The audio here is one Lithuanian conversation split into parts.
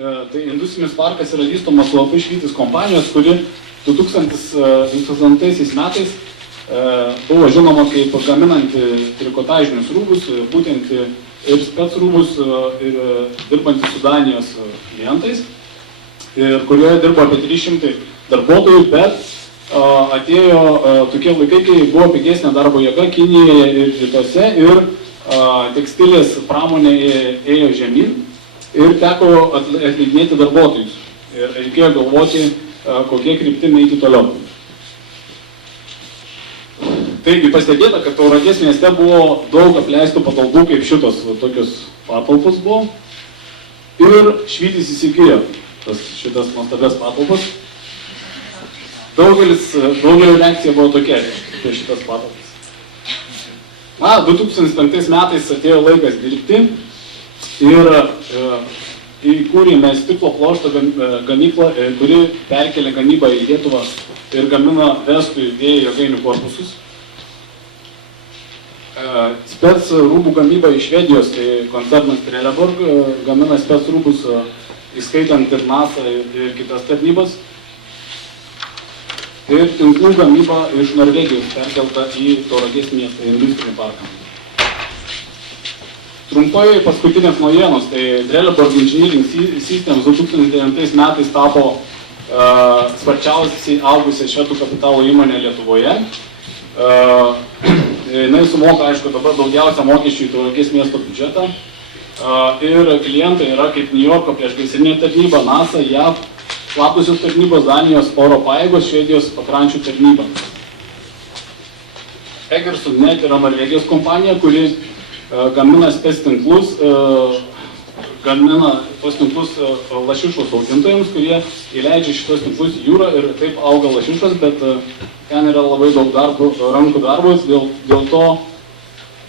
Tai industrinis parkas yra vystomas UAB Švytis kompanijos, kuri 2000 metais buvo žinoma kaip gaminanti trikotažinius rūbus, būtent ir spec rūbus, ir dirbantys su Danijos klientais, ir kurioje dirbo apie 300 darbuotojų, bet atėjo tokie laikai, kai buvo pigesnė darbo jėga Kinijoje ir rytuose, ir tekstilės pramonė ėjo žemyn ir teko atleidinėti darbuotojus. Ir reikėjo galvoti, kokie kryptimi eiti toliau. Taigi pastebėta, kad Tauragės mieste buvo daug apleistų patalpų, kaip šitos tokios patalpos buvo. Ir Švytis įsigijo šitas nuostabias patalpas. Daugelio reakcija buvo tokia apie šitas patalpas. 2005 metais atėjo laikas dirbti ir įkūrėme stiklo pluošto gamyklą, kuri perkelė gamybą į Lietuvą ir gamina vestų vėjo jėgainių korpusus. Spec rūbų gamyba iš Švedijos, tai koncernas Trelleborg gamina spec rūbus, įskaitant ir NASA ir kitas tarnybas. Ir tinklų gamyba iš Norvegijos perkelta į Tauragės miestą, industrinį parką. Trumpai paskutinės naujienos, tai Trelleborg Engineering Systems 2009 metais tapo sparčiausiai augusią švedų kapitalo įmonę Lietuvoje. Jinai sumoka, aišku, dabar daugiausia mokesčių į Tauragės miesto biudžetą. Ir klientai yra kaip New Yorko priešgaisrinė tarnyba, NASA, JAV, slaptosios tarnybos, Danijos oro pajėgos, Švedijos pakrančių tarnyba. Egersund Net yra Norvegijos kompanija, kuri gamina spec tinklus, gamina tos tinklus lašišos augintojams, kurie įleidžia šitos tinklus į jūrą ir taip auga lašišos, bet ten yra labai daug rankų darbos, dėl to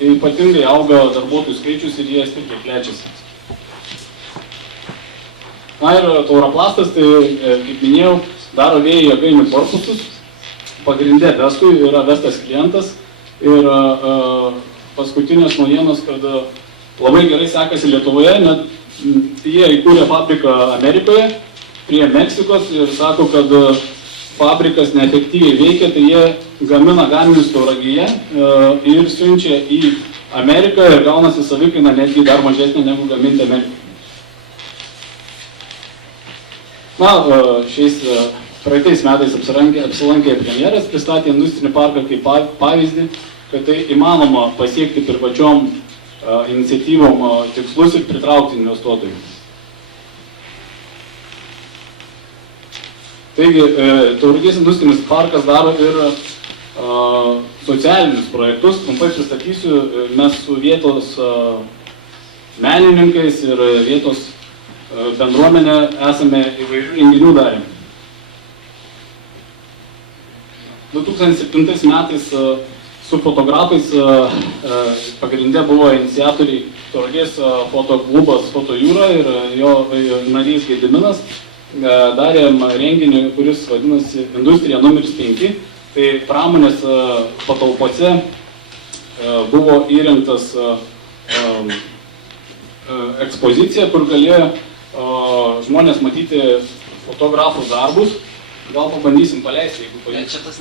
ypatingai auga darbuotojų skaičius ir jie stipriai plečiasi. Na ir Tauraplastas, tai, kaip minėjau, daro vėjo jėgainių korpusus. Pagrindė Vestui yra Vestas klientas. Ir paskutinės naujienos, kad labai gerai sekasi Lietuvoje, net jie įkūrė fabriką Amerikoje, prie Meksikos ir sako, kad fabrikas neefektyviai veikia, tai jie gamina gaminius Tauragėje ir siunčia į Ameriką ir gaunasi savikaina netgi dar mažesnė negu gaminti Amerikoje. Šiais praeitais metais apsilankė premjeras, pristatė industrinį parką kaip pavyzdį, kad tai įmanoma pasiekti privačiom iniciatyvom tikslus ir pritraukti investuotojus. Taigi, Tauragės industrinis parkas daro ir socialinius projektus. Trumpai pristatysiu, mes su vietos menininkais ir vietos bendruomenė esame įvairių renginių darę. 2007 metais su fotografais pagrinde buvo iniciatoriai Tauragės fotoklubas Fotojūra ir jo narys Gediminas. Darėm renginį, kuris vadinasi Industrija numeris 5. Tai pramonės patalpose buvo įrengtas ekspozicija, kur galėjo žmonės matyti fotografų darbus. Gal pabandysim paleisti, jeigu paleisim. Čia tas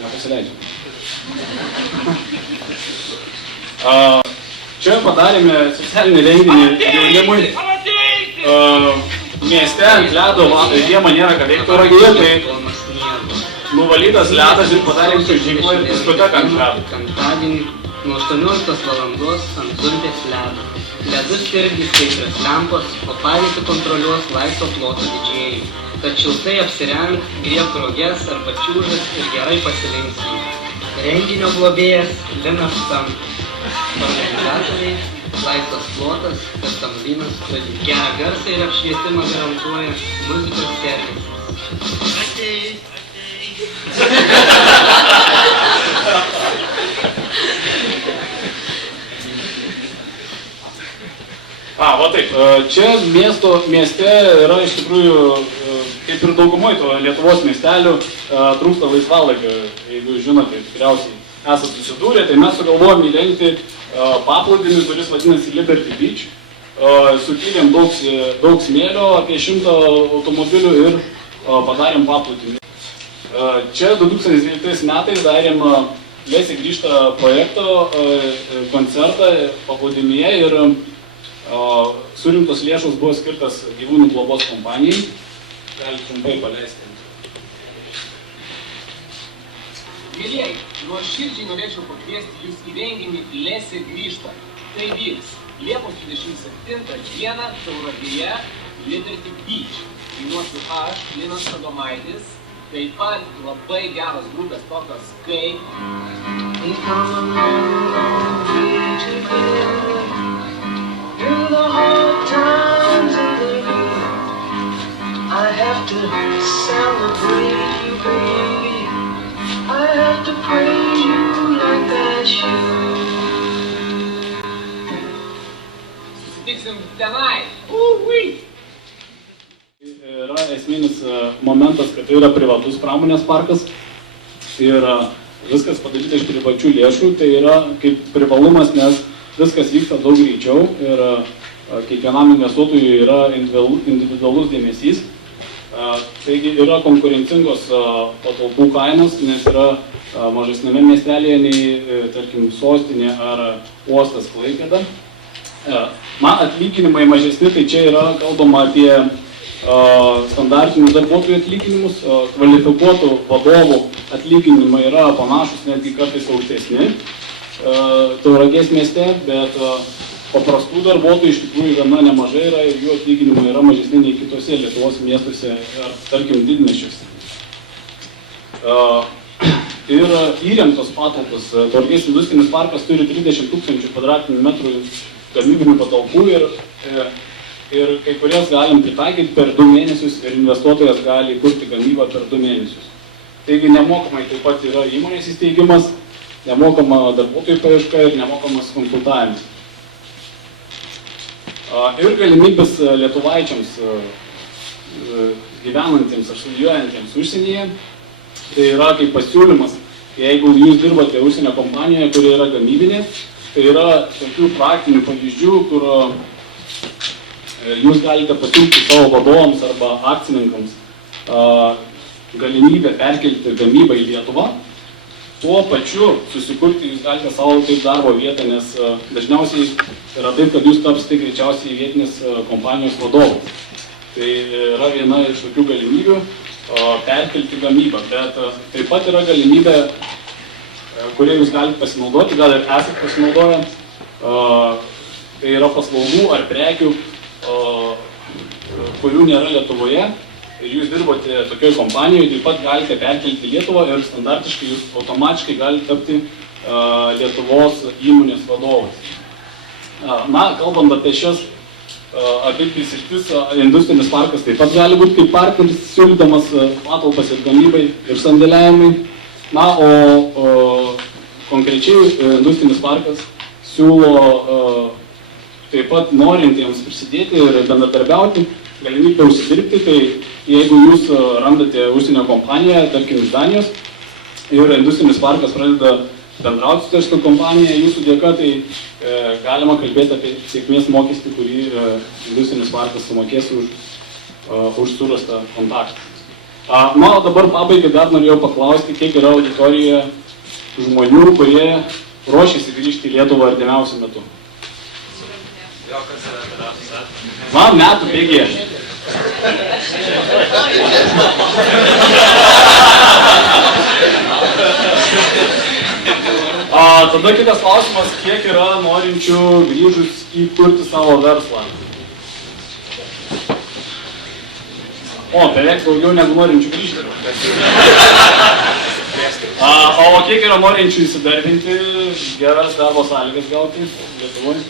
nepasileidžia. Čia padarėme socialinį renginį jaunimui. Mieste ant ledo žiemą nėra ką veikti Tauragėje, tai nuvalytas ledas ir padarėm čiuožyklą ir diskoteką ant ledo. Penktadienį nuo 18 valandos ant Zulpės ledo. Ledus irgi skaidrios lempos, o padėtį kontroliuos laisvo ploto didžėjai. Tad šiltai apsirenk, griebk roges arba čiūžas ir gerai pasilinksmink. Renginio globėjas Linas Stamkus. Organizatoriai Laisvas plotas ir Tamlynas Kudis. Gerą garsą ir apšvietimą garantuoja muzikos servisas. Ateik. Va taip, čia mieste yra iš tikrųjų, kaip ir daugumai to Lietuvos miestelių, trūksta laisvalaikio, jeigu žinote, tikriausiai esate susidūrę, tai mes sugalvojom įrengti paplūdimį, kuris vadinasi Liberty Beach. Sukėlėm daug smėlio, apie 100 automobilių ir padarėm paplūdimį. Čia 2012 metais darėm Lesė grįžta projekto koncertą paplūdimyje ir surinktos lėšos buvo skirtas gyvūnų globos kompanijai. Galite trumpai paleisti. Mielieji, nuoširdžiai norėčiau pakviesti jūs į renginį Lesė grįžta. Tai vyks Liepos 27 dieną Tauragėje Liberty Beach. Dainuosiu aš, Linas Adomaitis, taip pat labai geros grupės tokios kaip I have to celebrate you, baby. I have to praise you like I should. Susitiksim tenai. Yra esminis momentas, kad tai yra privatus pramonės parkas ir viskas padaryta iš privačių lėšų, tai yra kaip privalumas, nes viskas vyksta daug greičiau ir kiekvienam investuotojui yra individualus dėmesys. Taigi yra konkurencingos patalpų kainos, nes yra mažesnėme miestelėje nei, tarkim, Sostinė ar uostas Klaipėda. Atlyginimai mažesni, tai čia yra kalbama apie standartinių darbuotojų atlyginimus, kvalifikuotų vadovų atlyginimai yra panašus, netgi kartais aukštesni Tauragės mieste, bet paprastų darbuotojų iš tikrųjų gana nemažai yra ir jų atlyginimai yra mažesni nei kitose Lietuvos miestuose ar, tarkim, didmiesčiuose. Ir įrengtos patalpos. Tauragės industrinis parkas turi 30 000 kvadratinių metrų gamybinių patalpų ir kai kurias galim pritaikyti per 2 mėnesius ir investuotojas gali įkurti gamybą per 2 mėnesius. Taigi nemokamai taip pat yra įmonės įsteigimas, nemokama darbuotojų paieška ir nemokamas konsultavimas. Ir galimybės lietuvaičiams gyvenantiems ar studijuojantiems užsienyje, tai yra kaip pasiūlymas, jeigu jūs dirbate užsienio kompanijoje, kuri yra gamybinė, tai yra tokių praktinių pavyzdžių, kur jūs galite pasiūlyti savo vadovams arba akcininkams galimybę perkelti gamybą į Lietuvą. Tuo pačiu susikurti jūs galite savo taip darbo vietą, nes dažniausiai yra taip, kad jūs tapsite greičiausiai vietinės kompanijos vadovas. Tai yra viena iš tokių galimybių perkelti gamybą, bet taip pat yra galimybė, kurie jūs galite pasinaudoti, gal ir esate pasinaudoję, tai yra paslaugų ar prekių, kurių nėra Lietuvoje. Ir jūs dirbote tokioje kompanijoje, taip pat galite perkelti Lietuvą ir standartiškai jūs automatiškai galite tapti Lietuvos įmonės vadovas. Kalbant apie šias abi sritis, industrinis parkas taip pat gali būti kaip partneris, siūlydamas patalpas ir gamybai ir sandėliavimui. O konkrečiai industrinis parkas siūlo taip pat norintiems prisidėti ir bendradarbiauti, galimybę užsidirbti, tai jeigu jūs randate užsienio kompaniją, tarkim iš Danijos, ir industrinis parkas pradeda bendrauti su šitą kompaniją, jūsų dėka, tai galima kalbėti apie sėkmės mokestį, kurį industrinis parkas sumokės už surastą kontaktą. O dabar pabaigai dar norėjau paklausti, kiek yra auditorijoje žmonių, kurie ruošiasi grįžti į Lietuvą artimiausiu metu. Metų bėgėje. Tada kitas klausimas, kiek yra norinčių grįžus įkurti savo verslą? Beveik daugiau negu norinčių grįžti. O kiek yra norinčių įsidarbinti, geras darbo sąlygas gauti Lietuvoje?